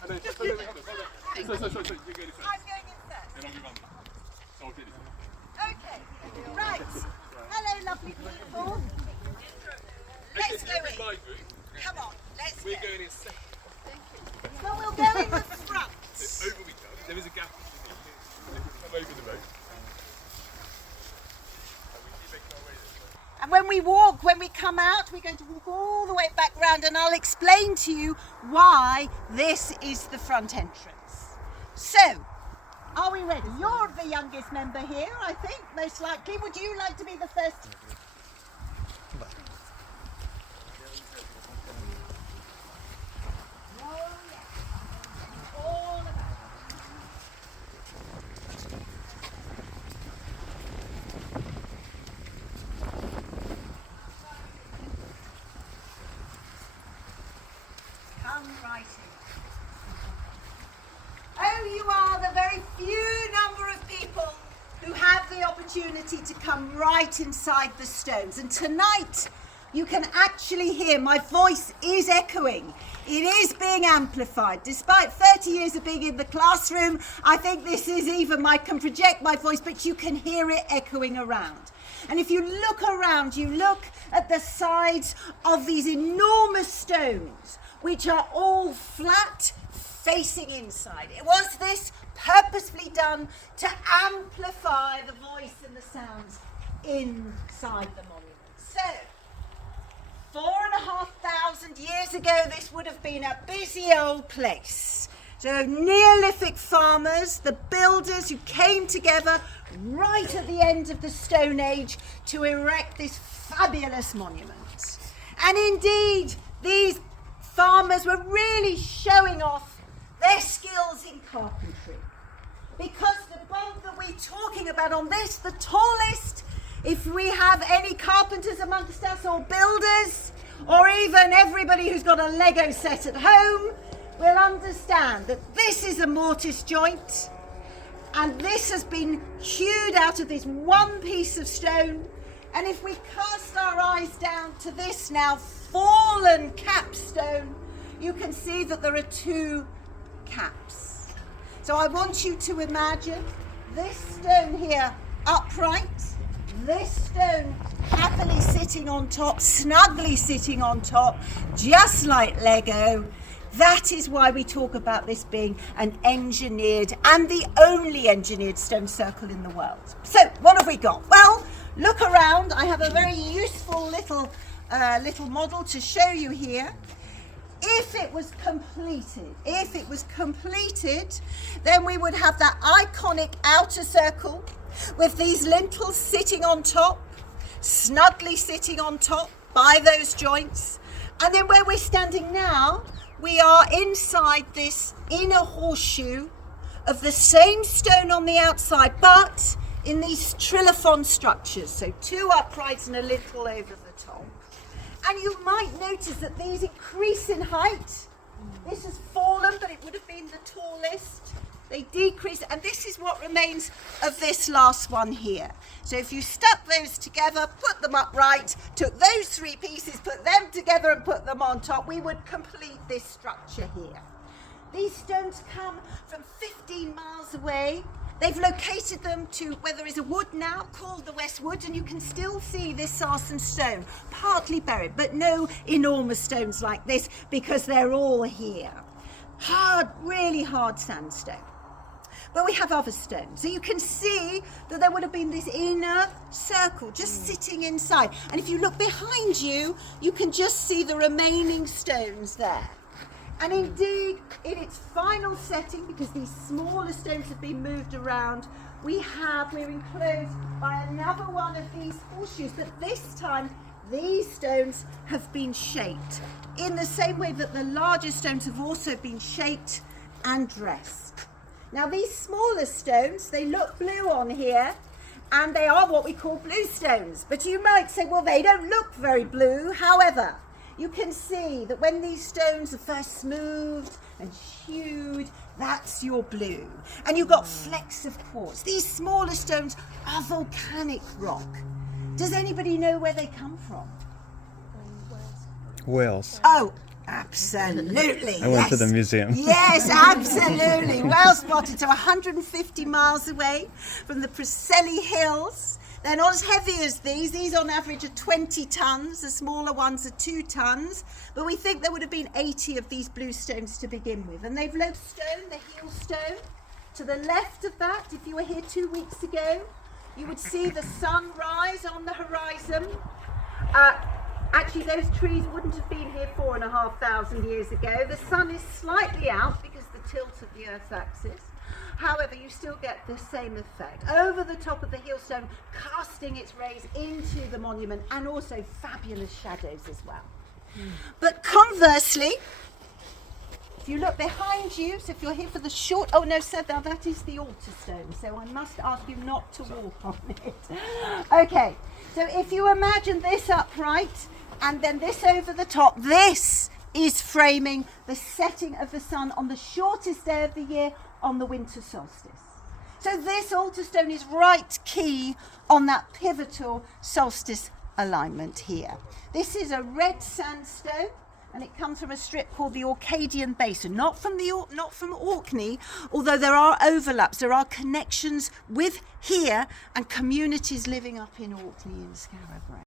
Sorry, you're going in first. I'm going in first. Okay, right. Hello, lovely people. Let's go in. Come on, let's go. We're going in second. Well, we'll go in the front. Over we go. There is a gap. Come over the road. And when we come out, we're going to walk all the way back round, and I'll explain to you why this is the front entrance. So, are we ready? You're the youngest member here, I think, most likely. Would you like to be the first? Oh, yes. All about it. Come right in. Oh, you are the very few number of people who have the opportunity to come right inside the stones. And tonight, you can actually hear my voice is echoing. It is being amplified. Despite 30 years of being in the classroom, I think this is even, I can project my voice, but you can hear it echoing around. And if you look around, you look at the sides of these enormous stones, which are all flat, facing inside. It was this purposefully done to amplify the voice and the sounds inside the monument. So, 4,500 years ago, this would have been a busy old place. So Neolithic farmers, the builders who came together right at the end of the Stone Age to erect this fabulous monument. And indeed, these farmers were really showing off their skills in carpentry. Because the bump that we're talking about on this, the tallest, if we have any carpenters amongst us or builders, or even everybody who's got a Lego set at home, will understand that this is a mortise joint, and this has been hewed out of this one piece of stone. And if we cast our eyes down to this now fallen capstone, you can see that there are two caps. So I want you to imagine this stone here upright, this stone happily sitting on top, snugly sitting on top, just like Lego. That is why we talk about this being an engineered and the only engineered stone circle in the world. So what have we got? Well, look around. I have a very useful little model to show you here. If it was completed, then we would have that iconic outer circle with these lintels sitting on top, snugly sitting on top by those joints. And then where we're standing now, we are inside this inner horseshoe of the same stone on the outside, but in these trilithon structures. So two uprights and a lintel over the top. And you might notice that these increase in height. This has fallen, but it would have been the tallest. They decrease, and this is what remains of this last one here. So if you stuck those together, put them upright, took those three pieces, put them together and put them on top, we would complete this structure here. These stones come from 15 miles away. They've located them to where there is a wood now called the West Wood, and you can still see this sarsen stone, partly buried, but no enormous stones like this because they're all here. Hard, really hard sandstone. But we have other stones. So you can see that there would have been this inner circle just sitting inside. And if you look behind you, you can just see the remaining stones there. And indeed, in its final setting, because these smaller stones have been moved around, we're enclosed by another one of these horseshoes. But this time, these stones have been shaped in the same way that the larger stones have also been shaped and dressed. Now these smaller stones, they look blue on here, and they are what we call blue stones. But you might say, well, they don't look very blue. However, you can see that when these stones are first smoothed and hewed, that's your blue. And you've got flecks of quartz. These smaller stones are volcanic rock. Does anybody know where they come from? Wales. Oh, Absolutely. I went to yes. the museum. Yes, absolutely. Well spotted. So 150 miles away from the Preseli Hills. They're not as heavy as these. These on average are 20 tons. The smaller ones are 2 tons. But we think there would have been 80 of these blue stones to begin with. And they've lodestone, the heel stone. To the left of that, if you were here 2 weeks ago, you would see the sun rise on the horizon. Actually, those trees wouldn't have been here 4,500 years ago. The sun is slightly out because of the tilt of the Earth's axis. However, you still get the same effect. Over the top of the hillstone, casting its rays into the monument, and also fabulous shadows as well. But conversely, if you look behind you, so if you're here for the short, oh no, sir, now that is the altar stone, so I must ask you not to walk on it. Okay, so if you imagine this upright, and then this over the top, this is framing the setting of the sun on the shortest day of the year, on the winter solstice. So this altar stone is right key on that pivotal solstice alignment here. This is a red sandstone, and it comes from a strip called the Orcadian Basin, not from Orkney, although there are overlaps, there are connections with here and communities living up in Orkney and Skara.